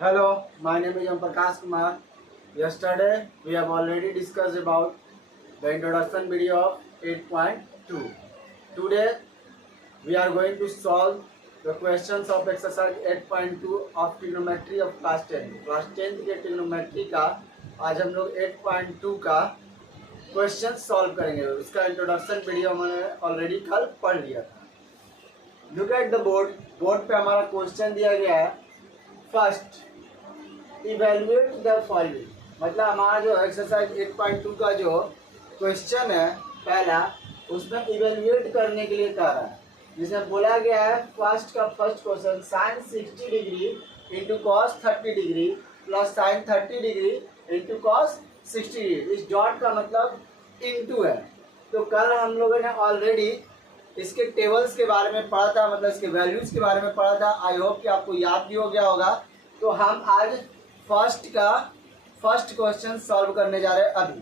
Hello, my name is Prakash Kumar. Yesterday, we have already discussed about the introduction video of 8.2. Today, we are going to solve the questions of exercise 8.2 of trigonometry of class 10. Class 10 के trigonometry का आज हम लोग 8.2 का question solve करेंगे। उसका introduction video हमने already कल पढ़ लिया था। Look at the board. Board पे हमारा क्वेश्चन दिया गया है, फर्स्ट इवेल्युएट द फॉलोइंग। मतलब हमारा जो एक्सरसाइज 8.2 का जो क्वेश्चन है पहला, उसमें इवेल्युएट करने के लिए कह रहा है, जिसमें बोला गया है first question sign 60 degree into cos 30 degree plus sine 30 degree into cos 60 degree. इस डॉट का मतलब इंटू है। तो कल हम लोगों ने ऑलरेडी इसके टेबल्स के बारे में पढ़ा था, मतलब इसके वैल्यूज के बारे में पढ़ा था। आई होप कि आपको याद भी हो गया होगा। तो हम आज फर्स्ट क्वेश्चन सॉल्व करने जा रहे हैं। अभी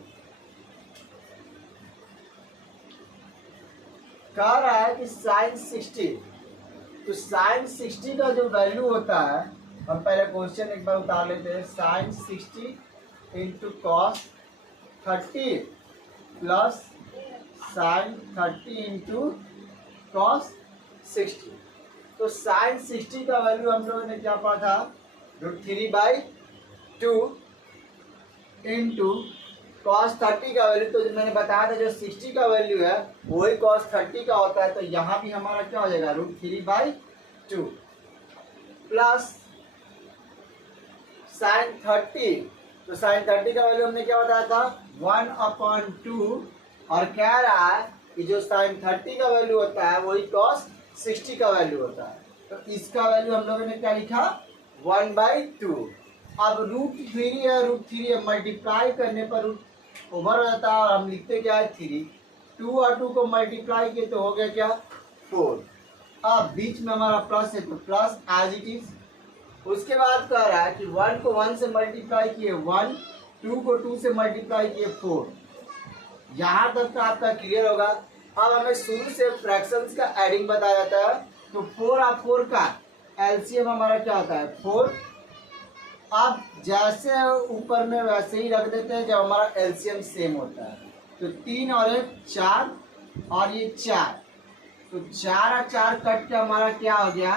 कह रहा है कि साइन 60, तो साइन 60 का जो वैल्यू होता है, हम पहले क्वेश्चन एक बार उतार लेते हैं। Sine 60 into cos 30 plus sine 30 into cos 60। तो साइन 60 का वैल्यू हम लोगों ने क्या पढ़ा था, √3/2 इंटू कॉस 30 का वैल्यू। तो मैंने बताया था जो 60 का वैल्यू है वही कॉस 30 का होता है। तो यहाँ भी हमारा क्या हो जाएगा, √3/2 प्लस साइन 30। तो साइन 30 का वैल्यू हमने क्या बताया था, 1/2। और कह रहा है कि जो साइन 30 का वैल्यू होता है वही कॉस 60 का वैल्यू होता है। तो इसका वैल्यू हम लोगों ने क्या लिखा, 1/2। अब √3 है, √3 है, मल्टीप्लाई करने पर ओवर हो जाता है और हम लिखते क्या है 3। 2 और 2 को मल्टीप्लाई किए तो हो गया क्या, 4। अब बीच में हमारा प्लस है तो प्लस एज इट इज। उसके बाद कह रहा है कि 1 को 1 से मल्टीप्लाई किए 1, 2 को 2 से मल्टीप्लाई किए 4। यहाँ तक तो आपका क्लियर होगा। अब हमें शुरू से फ्रैक्शंस का एडिंग बताया जाता है। तो 4 और 4 का एलसीएम हमारा क्या होता है, 4। अब जैसे ऊपर में वैसे ही रख देते हैं जब हमारा एलसीएम सेम होता है। तो 3 और 1 4 और ये 4। तो 4 और 4 कट के हमारा क्या हो गया,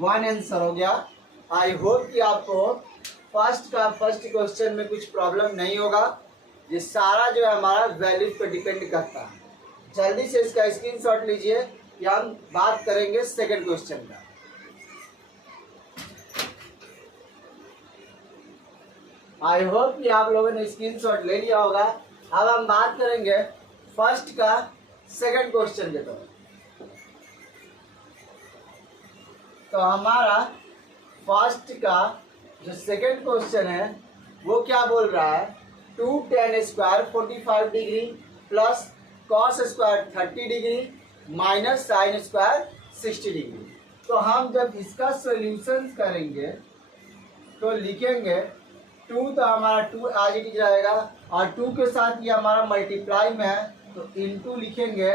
1 आंसर हो गया। आई होप कि आपको फर्स्ट क्वेश्चन में कुछ प्रॉब्लम नहीं होगा। ये सारा जो है हमारा वैल्यूज पे डिपेंड करता है। जल्दी से इसका स्क्रीनशॉट लीजिए कि हम बात करेंगे सेकंड क्वेश्चन का। आई होप कि आप लोगों ने स्क्रीनशॉट ले लिया होगा। अब हम बात करेंगे फर्स्ट का सेकंड क्वेश्चन के तौर। तो हमारा फर्स्ट का जो सेकंड क्वेश्चन है वो क्या बोल रहा है, 2 tan square 45 degree plus cos square 30 degree minus sine square 60 degree. तो हम जब इसका सॉल्यूशन करेंगे तो लिखेंगे 2, तो हमारा 2 एज इट इज रहेगा और 2 के साथ ये हमारा मल्टीप्लाई में है तो इनटू लिखेंगे।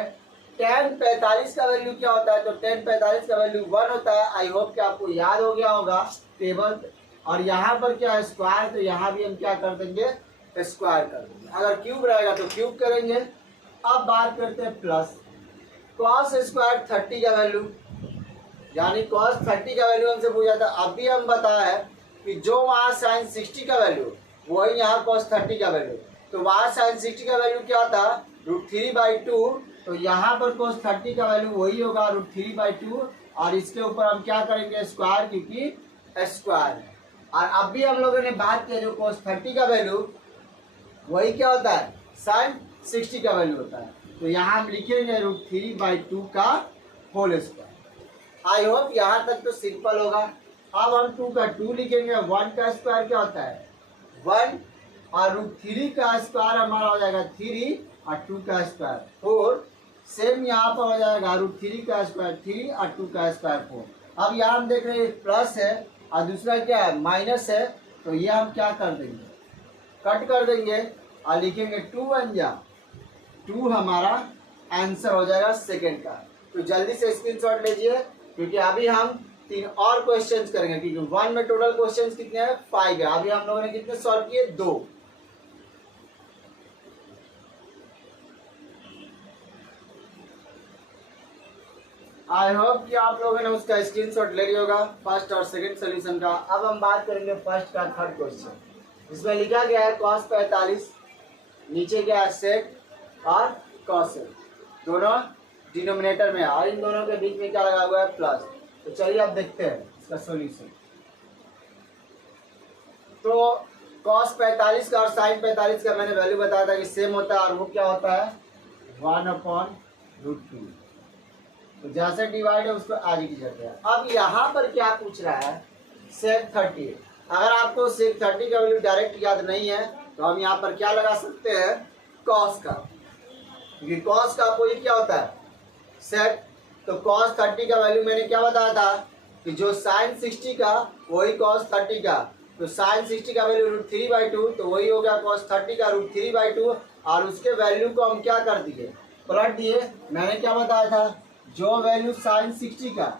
tan 45 का वैल्यू क्या होता है, तो tan 45 का वैल्यू 1 होता है। आई होप कि आपको याद हो गया होगा टेबल। और यहाँ पर क्या है स्क्वायर, तो यहाँ भी हम क्या कर देंगे, स्क्वायर कर देंगे। अगर क्यूब रहेगा तो क्यूब करेंगे। अब बात करते हैं प्लस कॉस स्क्वायर 30 का वैल्यू, यानी कॉस 30 का वैल्यू हमसे पूछा था। अभी हम बताया है कि जो वहाँ साइन 60 का वैल्यू वही यहाँ कॉस 30 का वैल्यू। तो वहाँ साइन 60 का वैल्यू क्या था, √3/2। तो यहाँ पर कॉस 30 का वैल्यू वही होगा √3/2। और इसके ऊपर हम क्या करेंगे, स्क्वायर, क्योंकि स्क्वायर है। और अभी हम लोगों ने बात किया जो कॉस 30 का वैल्यू वही क्या होता है, साइन 60 का वैल्यू होता है। तो यहाँ हम लिखेंगे √3/2 का होल स्क्वायर। आई होप यहाँ तक तो सिंपल होगा। अब हम 2 का 2 लिखेंगे। 1 का स्क्वायर क्या होता है, 1, और √3 का स्क्वायर हमारा हो जाएगा 3 और 2 का स्क्वायर 4। सेम यहाँ पर हो जाएगा √3 का स्क्वायर 3 और 2 का स्क्वायर 4। अब यहाँ हम देख रहे हैं प्लस है और दूसरा क्या है, माइनस है। तो ये हम क्या कर देंगे, कट कर देंगे और लिखेंगे 2 1 जा 2 हमारा आंसर हो जाएगा सेकंड का। तो जल्दी से स्क्रीनशॉट लीजिए क्योंकि अभी हम 3 और क्वेश्चंस करेंगे, क्योंकि 1 में टोटल क्वेश्चंस कितने हैं 5 है। अभी हम लोगों ने कितने सॉल्व किए 2। आई होप कि आप लोगों ने उसका स्क्रीनशॉट ले लिया होगा फर्स्ट और सेकंड सॉल्यूशन का। अब हम बात करेंगे फर्स्ट का थर्ड क्वेश्चन। इसमें लिखा गया है cos 45, नीचे गया है sec और cos, दोनों डिनोमिनेटर में है और इन दोनों के बीच में क्या लगा हुआ है प्लस। तो चलिए अब देखते हैं इसका सॉल्यूशन। तो cos 45 का और sin 45 का मैंने वैल्यू बताया था कि सेम होता है, और वो क्या होता है 1/√2। तो जैसे डिवाइड है उसको आज की जाते हैं। अब यहाँ पर क्या पूछ रहा है sec 30। अगर आपको sec 30 का वैल्यू डायरेक्ट याद नहीं है तो हम यहाँ पर क्या लगा सकते हैं cos का, क्योंकि cos का अपोजिट क्या होता है sec। तो cos 30 का वैल्यू मैंने क्या बताया था कि जो sin 60 का वही cos 30 का। तो sin 60 का वैल्यू √3/2, तो वही हो गया cos 30 का √3/2, और उसके वैल्यू को हम क्या कर दिए पलट दिए। मैंने क्या बताया था जो वैल्यू sin 60 का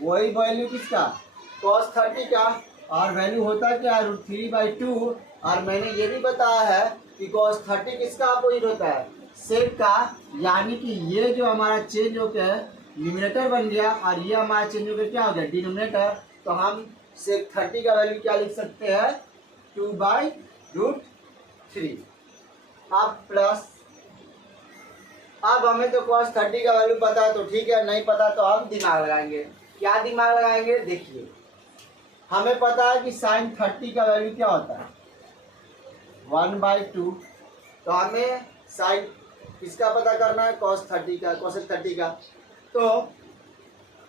वही वैल्यू किसका cos 30 का, और वैल्यू होता क्या है √3/2। और मैंने ये भी बताया है कि cos 30 किसका अपोजिट होता है sec का, यानी कि ये जो हमारा चेंज हो गया न्यूमरेटर बन गया और ये हमारा चेंज हो गया क्या हो गया डिनोमिनेटर। तो हम sec 30 का वैल्यू क्या लिख सकते हैं 2/√3। अब प्लस, अब हमें तो cos 30 का वैल्यू पता है तो ठीक है, नहीं पता तो हम दिमाग लगाएंगे। क्या दिमाग लगाएंगे देखिए, हमें पता है कि sin 30 का वैल्यू क्या होता है 1/2। तो हमें sin किसका पता करना है cos 30 का, cosec 30 का। तो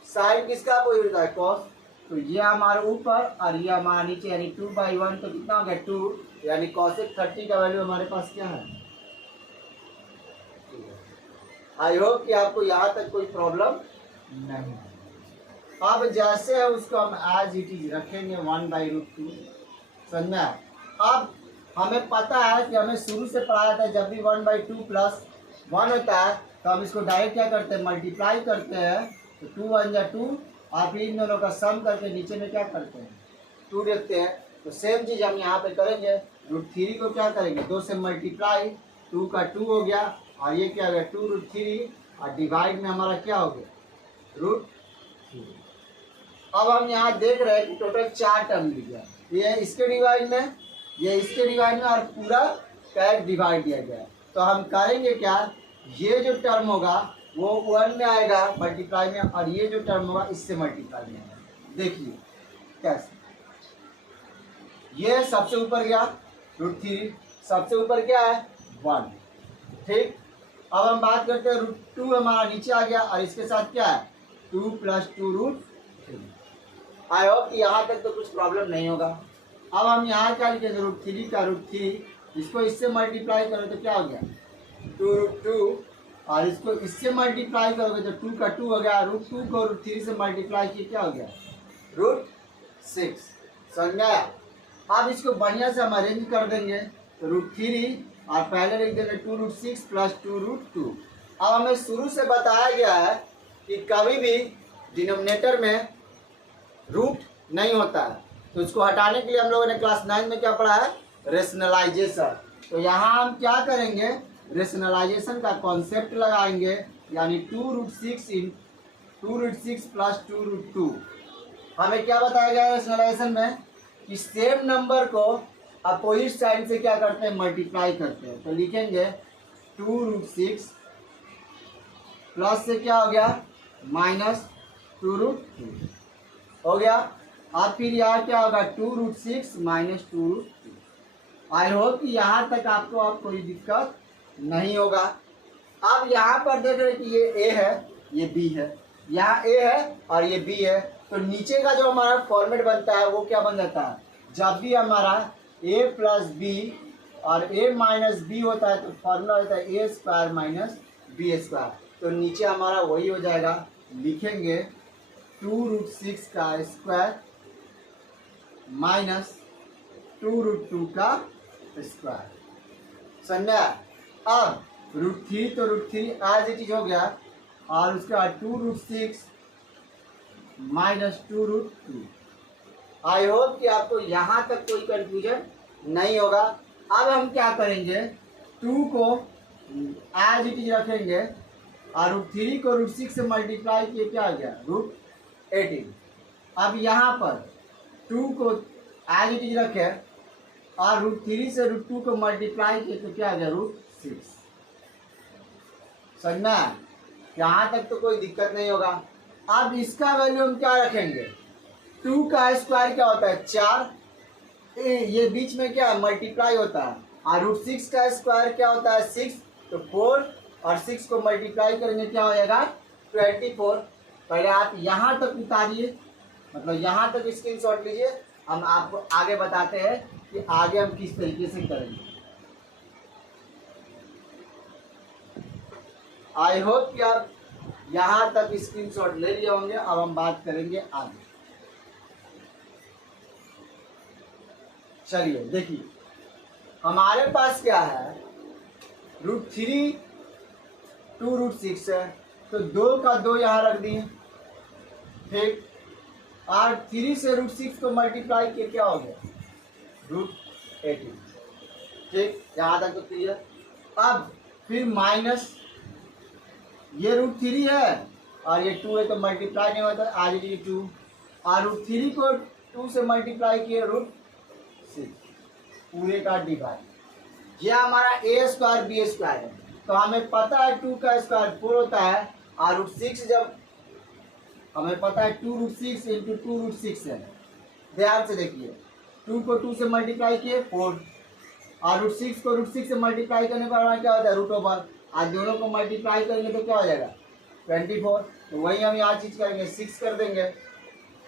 sin किसका अपोजिट होता है cos। तो ये हमारे ऊपर और ये हमारा नीचे, यानी 2/1। तो कितना हो गया 2, यानी cosec 30 का वैल्यू हमारे पास क्या है। आई होप कि आपको यहाँ तक कोई प्रॉब्लम नहीं है। अब जैसे है उसको हम एज इट इज रखेंगे 1/√2, समझा। अब हमें पता है कि हमें शुरू से पढ़ाया था जब भी 1/2 प्लस 1 होता है तो हम इसको डायरेक्ट क्या करते हैं मल्टीप्लाई करते हैं। तो 2 1 जा 2, और फिर इन दोनों का सम करके नीचे में क्या करते हैं 2 देखते हैं। तो सेम चीज़ हम यहाँ पे करेंगे, √3 को क्या करेंगे 2 से मल्टीप्लाई, 2 का 2 हो गया, और ये क्या हो गया 2√3, और डिवाइड में हमारा क्या हो गया √3। अब हम यहाँ देख रहे हैं कि टोटल 4 टर्म मिल गया, ये इसके डिवाइड में, ये इसके डिवाइड में, और पूरा कैट डिवाइड दिया गया। तो हम करेंगे क्या, ये जो टर्म होगा वो 1 में आएगा मल्टीप्लाई में, और ये जो टर्म होगा इससे मल्टीप्लाई में आएगा। देखिए कैसे, ये सबसे ऊपर गया √3, सबसे ऊपर क्या है 1, ठीक। अब हम बात करते हैं √2 हमारा नीचे आ गया, और इसके साथ क्या है 2 + 2√3। आई होप कि यहाँ तक तो कुछ प्रॉब्लम नहीं होगा। अब हम यहाँ क्या लिखेंगे √3 का √3, इसको इससे मल्टीप्लाई करो तो क्या हो गया 2√2, और इसको इससे मल्टीप्लाई करोगे तो 2 का 2 हो गया, √2 को √3 से मल्टीप्लाई किए क्या हो गया √6। समझ आया। अब इसको बढ़िया से हम अरेंज कर देंगे तो √3, और पहले लिख देंगे 2√6 + 2√2। अब हमें शुरू से बताया गया है कि कभी भी डिनोमिनेटर में रूट नहीं होता है, तो इसको हटाने के लिए हम लोगों ने क्लास 9 में क्या पढ़ा है रेशनलाइजेशन। तो यहाँ हम क्या करेंगे रेशनलाइजेशन का कॉन्सेप्ट लगाएंगे, यानी 2√6 + 2√2। हमें क्या बताया गया है रेशनलाइजेशन में कि सेम नंबर को अपोजिट साइड से क्या करते हैं मल्टीप्लाई करते हैं। तो लिखेंगे 2√6 प्लस से क्या हो गया -2√2 हो गया, और फिर यहाँ क्या होगा 2√6 - 2√2। आई होप कि यहाँ तक आपको अब कोई दिक्कत नहीं होगा। अब यहाँ पर देख रहे कि ये ए है ये बी है, यहाँ ए है और ये बी है। तो नीचे का जो हमारा फॉर्मेट बनता है वो क्या बन जाता है, जब भी हमारा a + b और a - b होता है तो फॉर्मूला होता है a² - b²। तो नीचे हमारा वही हो जाएगा, लिखेंगे 2√6 का स्क्वायर -2√2 का स्क्वायर। समझा। अब √3 तो √3 एज इट इज हो गया, और उसके बाद 2√6 -2√2। आई होप कि आपको यहाँ तक कोई कंफ्यूजन नहीं होगा। अब हम क्या करेंगे, 2 को एज इट इज रखेंगे और √3 को √6 से मल्टीप्लाई किए क्या आ गया, √18। अब यहाँ पर 2 को एज इट इज रखे और √3 से √2 को मल्टीप्लाई किए तो क्या आ गया, √6। समझना, यहाँ तक तो कोई दिक्कत नहीं होगा। अब इसका वैल्यू हम क्या रखेंगे, 2 का स्क्वायर क्या होता है 4, ये बीच में क्या मल्टीप्लाई होता है, और √6 का स्क्वायर क्या होता है 6, तो 4 और 6 को मल्टीप्लाई करेंगे क्या हो जाएगा 24। पहले आप यहाँ तक उतारिए, मतलब यहाँ तक स्क्रीनशॉट लीजिए, हम आपको आगे बताते हैं कि आगे हम किस तरीके से करेंगे। आई होप कि आप यहाँ तक स्क्रीनशॉट ले लिए होंगे। अब हम बात करेंगे आगे। चलिए देखिए, हमारे पास क्या है, √3 2√6 है, तो 2 का 2 यहाँ रख दिए, ठीक, और 3 से √6 को मल्टीप्लाई किए क्या हो गया, √18। ठीक, यहाँ तक तो क्लियर। अब फिर माइनस, ये √3 है और ये 2 है तो मल्टीप्लाई नहीं होता, आज ये 2, और √3 को 2 से मल्टीप्लाई किए √6, पूरे का डिवाइड। ये हमारा a² b² है, तो हमें पता है 2 का स्क्वायर 4 होता है, और √6 जब हमें पता है 2√6 इंटू 2√6 है। ध्यान से देखिए, 2 को 2 से मल्टीप्लाई किए 4, और √6 को √6 से मल्टीप्लाई करने पर क्या होता है √over, आज दोनों को मल्टीप्लाई करेंगे तो क्या हो जाएगा 24। तो वही हम यहाँ चीज करेंगे, 6 कर देंगे।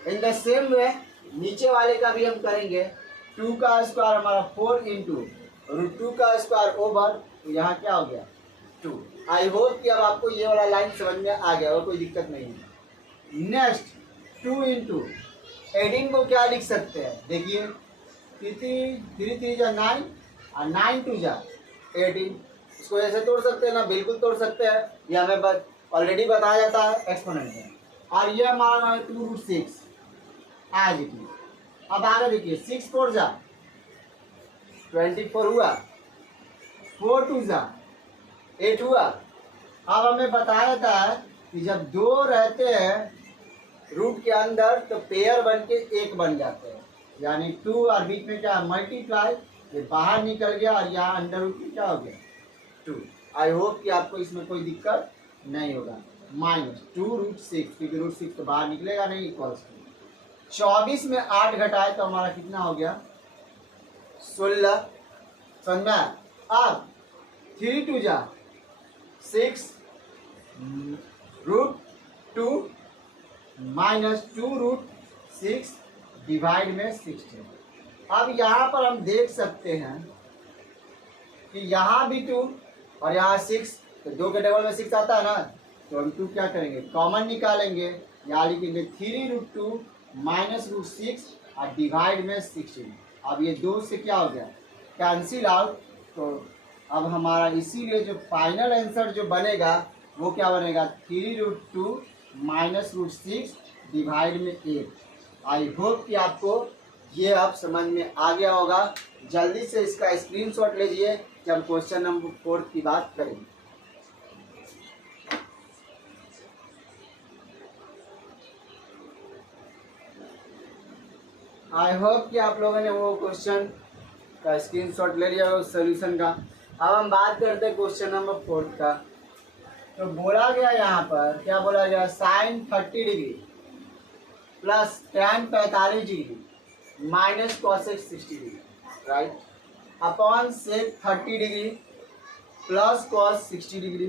इन द सेम वे नीचे वाले का भी हम करेंगे, 2 का स्क्वायर हमारा 4 इंटू √2 का स्क्वायर ओवर, तो यहाँ क्या हो गया 2। आई होप कि अब आपको ये वाला लाइन समझ में आ गया और कोई दिक्कत नहीं है। नेक्स्ट 2 इंटू एडिंग को क्या लिख सकते हैं, देखिए 3 3 जा 9 और 9 2 जा 18। इसको ऐसे तोड़ सकते हैं ना, बिल्कुल तोड़ सकते हैं, ये हमें ऑलरेडी बताया जाता है एक्सपोनेंट में। और ये हमारा है 2√6 एज इट इज। अब आगे देखिए, 6 4 जा 24 हुआ, 4 2 जा 8 हुआ। अब हमें बताया जाता है कि जब 2 रहते हैं रूट के अंदर तो पेयर बन के 1 बन जाते हैं, यानी 2 और बीच में क्या मल्टीप्लाई, ये बाहर निकल गया और यहाँ अंडर रूट में क्या हो गया 2। आई होप कि आपको इसमें कोई दिक्कत नहीं होगा। -2√6, क्योंकि √6 तो बाहर निकलेगा नहीं, इक्वल्स 24 में 8 घटाए तो हमारा कितना हो गया 16। समझ में? अब 3 2 जा 6 √2 -2√6 डिवाइड में 16। अब यहाँ पर हम देख सकते हैं कि यहाँ भी 2 और यहाँ 6, तो 2 के टेबल में 6 आता है ना, तो हम 2 क्या करेंगे कॉमन निकालेंगे, यहाँ लिखेंगे 3√2 -√6 और डिवाइड में 16। अब ये 2 से क्या हो गया कैंसिल आउट, तो अब हमारा इसीलिए जो फाइनल आंसर जो बनेगा वो क्या बनेगा 3√2 -√6 डिवाइड में 8। आई होप कि आपको ये अब समझ में आ गया होगा। जल्दी से इसका स्क्रीनशॉट लीजिए कि हम क्वेश्चन नंबर 4 की बात करेंगे। आई होप कि आप लोगों ने वो क्वेश्चन का स्क्रीनशॉट ले लिया उस सोल्यूशन का। अब हम बात करते हैं क्वेश्चन नंबर 4 का। तो बोला गया यहाँ पर क्या बोला गया, sin 30 degree plus tan 45 degree minus cosec 60 degree, right, upon sec 30 degree plus cos 60 degree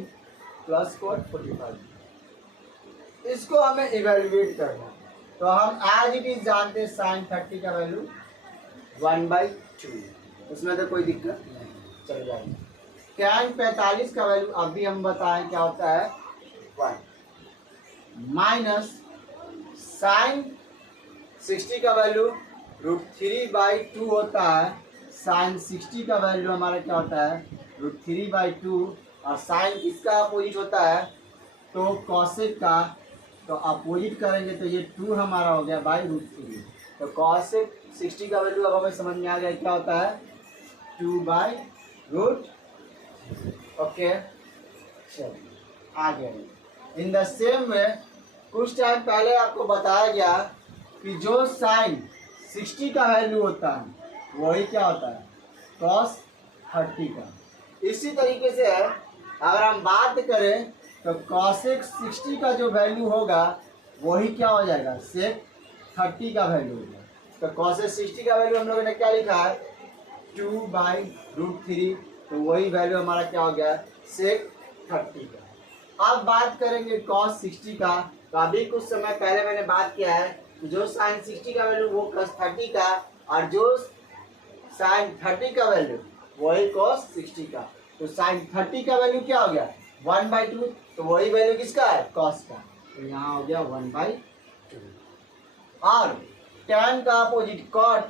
plus cot 45 degree. इसको हमें इवेल्युएट करना है, तो हम एज इट इज जानते हैं sin 30 का वैल्यू 1/2, उसमें तो कोई दिक्कत नहीं, चल जाएंगे। tan 45 का वैल्यू अभी हम बताएं क्या होता है 1 माइनस sin 60 का वैल्यू √3/2 होता है। sin 60 का वैल्यू हमारा क्या होता है √3/2, और sin किसका अपोजिट होता है तो cosec का तो अपोजिट करेंगे तो ये 2 हमारा हो गया बाई रूट 3। तो कॉस 60 का वैल्यू अब हमें समझ में आ गया क्या होता है 2 बाई रूट। ओके चलिए आगे। इन द सेम वे कुछ टाइम पहले आपको बताया गया कि जो साइन 60 का वैल्यू होता है वही क्या होता है कॉस 30 का। इसी तरीके से अगर हम बात करें तो कॉसेक 60 का जो वैल्यू होगा वही क्या हो जाएगा सेक 30 का वैल्यू होगा। तो कॉसेक 60 का वैल्यू हम लोगों ने क्या लिखा है 2 बाई रूट 3, तो वही वैल्यू हमारा क्या हो गया सेक 30 का। अब बात करेंगे कॉस 60 का। तो अभी कुछ समय पहले मैंने बात किया है जो साइन 60 का वैल्यू वो कॉस 30 का, और जो साइन 30 का वैल्यू वही कॉस 60 का। तो साइन 30 का वैल्यू क्या हो गया 1/2, तो वही वैल्यू किसका है कॉस का, तो यहाँ हो गया 1/2। और tan का अपोजिट कॉट,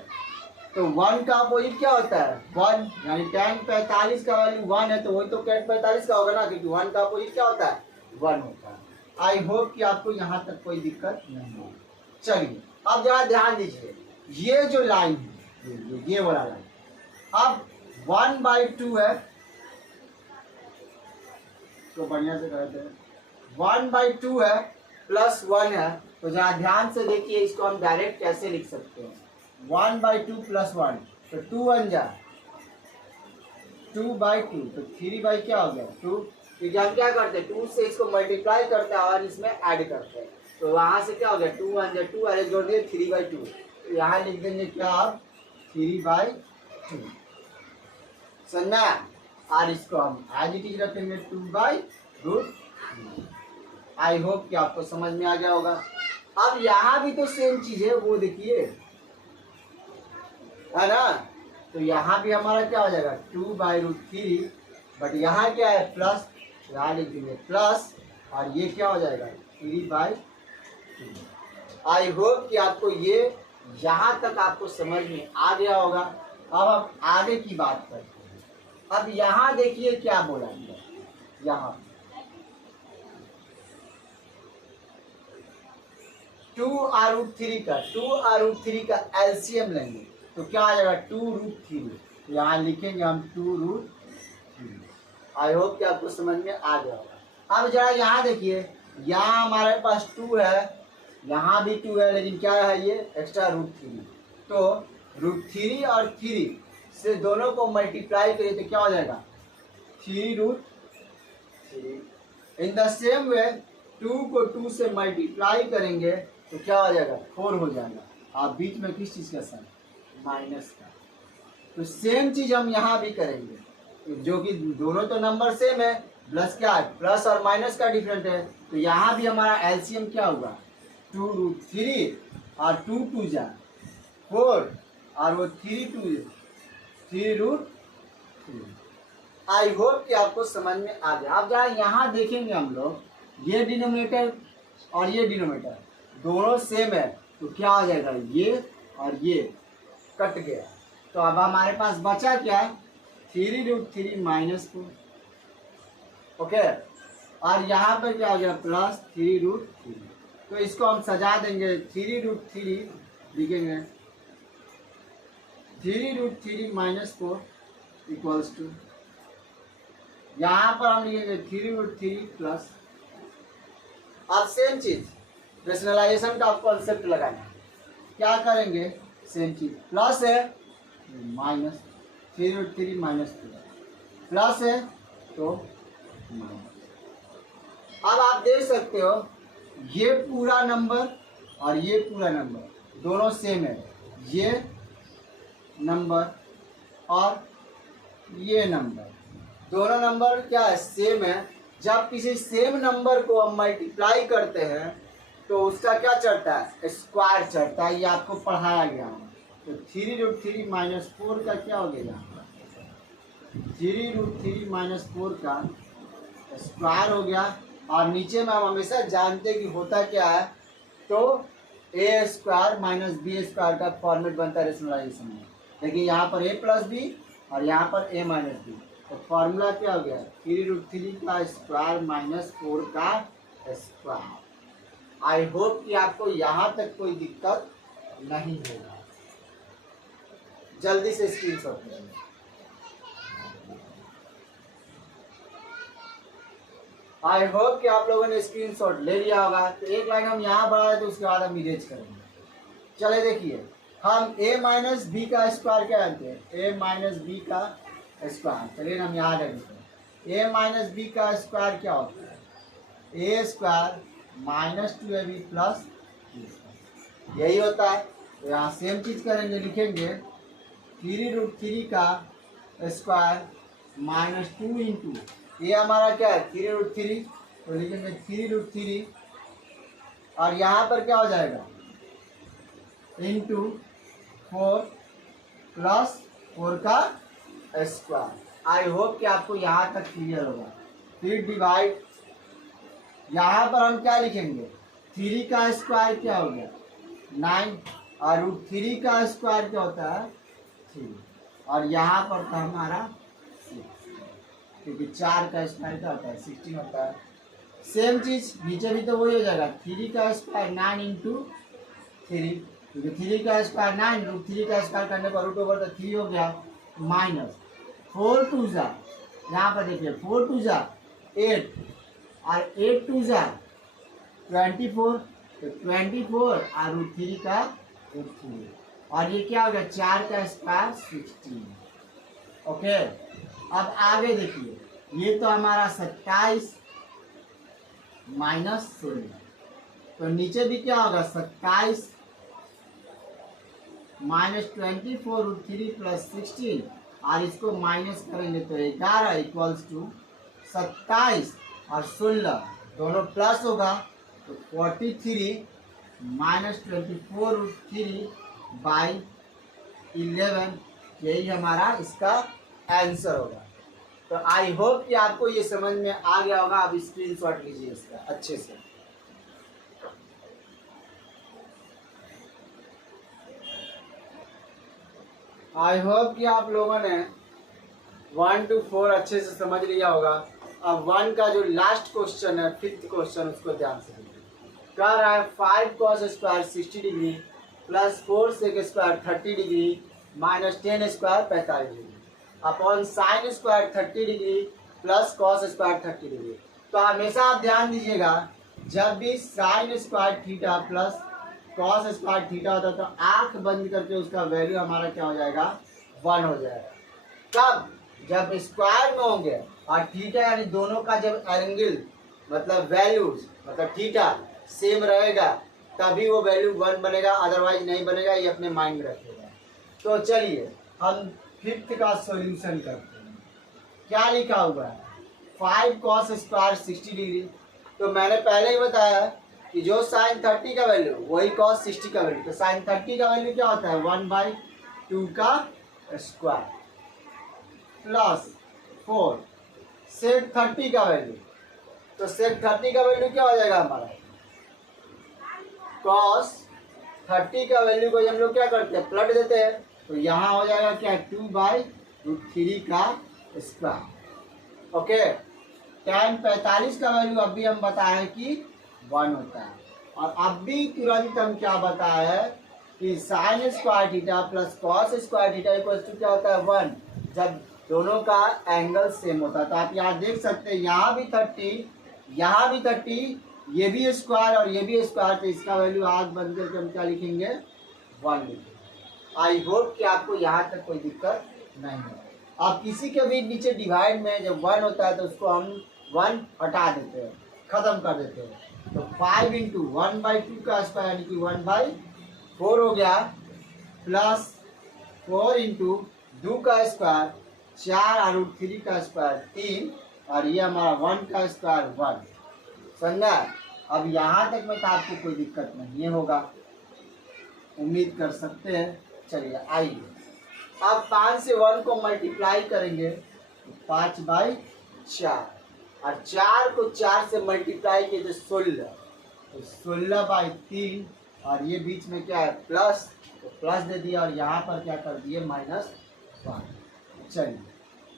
तो 1 का अपोजिट क्या होता है 1, यानी tan 45 का वैल्यू 1 है तो वही तो tan 45 का होगा ना, क्योंकि 1 का अपोजिट क्या होता है 1 होता है। आई होप कि आपको यहाँ तक कोई दिक्कत नहीं हो। चलिए अब जरा ध्यान दीजिए, ये जो लाइन है ये वाला लाइन अब 1/2 है, तो बढ़िया से करते हैं 1/2 है प्लस 1 है, तो जरा ध्यान से देखिए इसको हम डायरेक्ट कैसे लिख सकते हैं 1/2 प्लस 1, तो 2 1 जा 2/2, तो 3 क्या हो गया 2, क्योंकि हम क्या करते हैं 2 से इसको मल्टीप्लाई करते हैं और इसमें ऐड करते हैं, तो वहां से क्या हो गया 2 1 जा 2 अरे जोड़ दिए 3/2, तो यहाँ लिख देंगे क्या आप 3/2 समझना। और इसको हम एज इट इज रखेंगे 2/√3। आई होप कि आपको समझ में आ गया होगा। अब यहाँ भी तो सेम चीज है, वो देखिए है ना, तो यहाँ भी हमारा क्या हो जाएगा 2/√3, बट यहाँ क्या है प्लस, यहाँ लिख देंगे प्लस, और ये क्या हो जाएगा 3/2। आई होप कि आपको ये यहाँ तक आपको समझ में आ गया होगा। अब हम आगे की बात करते हैं। अब यहाँ देखिए क्या बोला गया, यहाँ 2√3 का 2√3 का एलसीएम लेंगे तो क्या आ जाएगा 2√3, तो यहाँ लिखेंगे हम 2√3। आई होप कि आपको समझ में आ गया होगा। अब जरा यहाँ देखिए, यहाँ हमारे पास 2 है, यहाँ भी 2 है, लेकिन क्या है ये एक्स्ट्रा √3, तो √3 और 3 से दोनों को मल्टीप्लाई करिए तो क्या हो जाएगा 3√3। इन द सेम वे 2 को 2 से मल्टीप्लाई करेंगे तो क्या हो जाएगा 4 हो जाएगा। आप बीच में किस चीज़ का साइन माइनस का, तो सेम चीज हम यहाँ भी करेंगे, जो कि दोनों तो नंबर सेम है, प्लस क्या है प्लस और माइनस का डिफरेंट है, तो यहाँ भी हमारा एलसीएम क्या होगा 2√3 और 2 2 जा 4 और वो 3√3। आई होप कि आपको समझ में आ गया। अब जरा यहाँ देखेंगे हम लोग, ये डिनोमिनेटर और ये डिनोमिनेटर दोनों सेम है, तो क्या आ जाएगा ये और ये कट गया, तो अब हमारे पास बचा क्या 3√3 माइनस 4। ओके, और यहाँ पर क्या हो गया प्लस 3√3, तो इसको हम सजा देंगे 3√3 लिखेंगे 3√3 माइनस 4 इक्वल्स टू, यहाँ पर हम लिखेंगे 3√3 प्लस। अब सेम चीज रेशनलाइजेशन का कॉन्सेप्ट लगाना, क्या करेंगे सेम चीज, प्लस है माइनस 3√3 माइनस 4 प्लस है तो माइनस। अब आप देख सकते हो ये पूरा नंबर और ये पूरा नंबर दोनों सेम है, ये नंबर और ये नंबर दोनों नंबर क्या है सेम है। जब किसी सेम नंबर को हम मल्टीप्लाई करते हैं तो उसका क्या चढ़ता है स्क्वायर चढ़ता है, ये आपको पढ़ाया गया है। तो 3√3 माइनस 4 का क्या हो गया 3√3 माइनस 4 का स्क्वायर हो गया, और नीचे में हम हमेशा जानते हैं कि होता क्या है, तो ए स्क्वायर माइनस बी स्क्वायर का फॉर्मेट बनता है रेशनलाइजेशन में, लेकिन यहाँ पर ए प्लस बी और यहाँ पर ए माइनस बी, तो फॉर्मूला क्या हो गया 3√3 का स्क्वायर माइनस 4 का स्क्वायर। आई होप कि आपको यहाँ तक कोई दिक्कत नहीं होगा। जल्दी से स्क्रीनशॉट लेंगे। आई होप कि आप लोगों ने स्क्रीनशॉट ले लिया होगा। तो एक लाइन हम यहाँ बढ़ा रहे थे, उसके बाद हम इरेज करेंगे। चले देखिए, हम a माइनस बी का स्क्वायर क्या जानते हैं? a माइनस बी का स्क्वायर। चलिए हम यहाँ देखते हैं, a माइनस बी का स्क्वायर क्या होता है? a square minus 2ab plus यही होता है। तो यहाँ सेम चीज करेंगे, लिखेंगे 3√3 का स्क्वायर माइनस 2 इंटू ये हमारा क्या है 3√3, तो लिखेंगे 3√3 और यहाँ पर क्या हो जाएगा इंटू 4 प्लस 4 का स्क्वायर। आई होप कि आपको यहाँ तक क्लियर होगा। फिर डिवाइड, यहाँ पर हम क्या लिखेंगे 3 का स्क्वायर क्या हो गया 9 और √3 का स्क्वायर क्या होता है 3 और यहाँ पर था हमारा 6, क्योंकि 4 का स्क्वायर क्या होता है 16 होता है। सेम चीज नीचे भी तो वही हो जाएगा 3 का स्क्वायर 9 इंटू 3, क्योंकि 3 का स्क्वायर 9 √3 का स्क्वायर करने पर √over तो 3 हो गया माइनस 4 2 जा, यहाँ पर देखिए 4 2 जा 8 और 8 2 जा 24, तो 24 और √3 का 3 और ये क्या हो गया 4 का स्क्वायर 16। ओके, अब आगे देखिए, ये तो हमारा 27 माइनस 16, तो नीचे भी क्या होगा 27 माइनस 24√3 प्लस 16 और इसको माइनस करेंगे तो 11 इक्वल्स टू 27 और 16 दोनों प्लस होगा, तो 43 माइनस 24√3 बाई 11, यही हमारा इसका आंसर होगा। तो आई होप कि आपको ये समझ में आ गया होगा। आप स्क्रीनशॉट लीजिए इसका अच्छे से। आई होप कि आप लोगों ने 1 to 4 अच्छे से समझ लिया होगा। अब 1 का जो लास्ट क्वेश्चन है, 5th क्वेश्चन, उसको ध्यान से देखिए। कह रहा है 5 cos square 60 degree plus 4 sec square 30 degree minus 10 square 45 degree upon sine square 30 degree plus cos square 30 degree. तो हमेशा आप ध्यान दीजिएगा, जब भी sign square theta plus cos square theta होता है तो आंख बंद करके उसका वैल्यू हमारा क्या हो जाएगा 1 हो जाएगा। कब? जब स्क्वायर में होंगे और थीटा यानी दोनों का जब एंगल मतलब वैल्यूज मतलब थीटा सेम रहेगा तभी वो वैल्यू 1 बनेगा, अदरवाइज नहीं बनेगा। ये अपने माइंड में रखिएगा। तो चलिए हम 5th का सॉल्यूशन करते हैं। क्या लिखा हुआ है 5 cos स्क्वायर 60 डिग्री। तो मैंने पहले ही बताया कि जो साइन 30 का वैल्यू वही cos 60 का वैल्यू। तो साइन 30 का वैल्यू क्या होता है 1/2 का स्क्वायर प्लस 4 सेक 30 का वैल्यू। तो सेक 30 का वैल्यू क्या हो जाएगा हमारा cos 30 का वैल्यू को हम लोग क्या करते हैं पलट देते हैं। तो यहाँ हो जाएगा क्या 2/√3 का स्क्वायर। ओके, tan 45 का वैल्यू अभी हम बताए कि 1 होता है। और अब भी तुरंत हम क्या बताया है कि sine square theta plus cos square theta equal to क्या होता है 1, जब दोनों का एंगल सेम होता है। तो आप यहाँ देख सकते हैं यहाँ भी 30, यहाँ भी 30, ये भी स्क्वायर और ये भी स्क्वायर। तो इसका वैल्यू आग बंद करके हम क्या लिखेंगे 1 लिखेंगे। आई होप कि आपको यहाँ तक कोई दिक्कत नहीं है। अब किसी के भी नीचे डिवाइड में जब 1 होता है तो उसको हम 1 हटा देते हैं, खत्म कर देते हैं। तो 5 इंटू 1/2 का स्क्वायर यानी कि 1/4 हो गया प्लस 4 इंटू 2 का स्क्वायर 4 और √3 का स्क्वायर 3 और ये हमारा 1 का स्क्वायर 1। समझा? अब यहाँ तक में तो आपको कोई दिक्कत नहीं होगा, उम्मीद कर सकते हैं। चलिए आइए अब 5 से 1 को मल्टीप्लाई करेंगे तो 5/4 और 4 को 4 से मल्टीप्लाई किए तो 16, तो 16/3 और ये बीच में क्या है प्लस, तो प्लस दे दिया और यहाँ पर क्या कर दिए -1। चलिए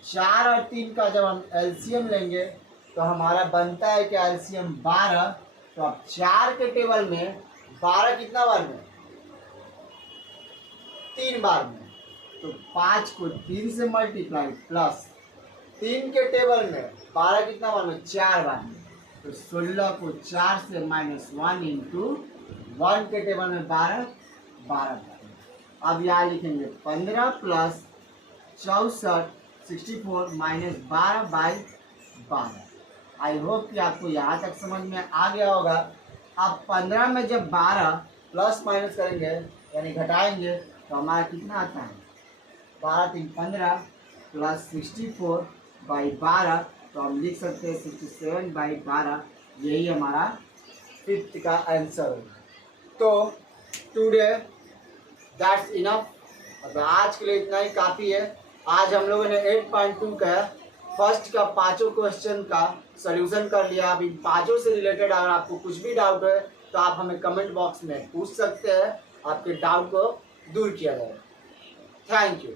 4 और 3 का जब हम एलसीएम लेंगे तो हमारा बनता है कि एलसीएम 12 तो अब 4 के टेबल में 12 कितना बार में? 3 बार में। तो 5 को 3 से मल्टीप्लाई प्लस 3 के टेबल में 12 कितना बार में? 4 बार में। तो 16 को 4 से -1 इंटू 1 के टेबल में 12 बार में। अब यहाँ लिखेंगे 15 प्लस 64 64 माइनस 12/12। आई होप कि आपको यहाँ तक समझ में आ गया होगा। अब 15 में जब 12 प्लस माइनस करेंगे यानी घटाएंगे तो हमारा कितना आता है? 12 3 15 प्लस 64/12, तो हम लिख सकते हैं 67/12। यही हमारा 5th का आंसर होगा। तो टुडे दैट्स इनफ। अब आज के लिए इतना ही काफ़ी है। आज हम लोगों ने 8.2 का फर्स्ट का 5 क्वेश्चन का सॉल्यूशन कर लिया। अब इन 5 से रिलेटेड अगर आपको कुछ भी डाउट है तो आप हमें कमेंट बॉक्स में पूछ सकते हैं, आपके डाउट को दूर किया जाएगा। Thank you.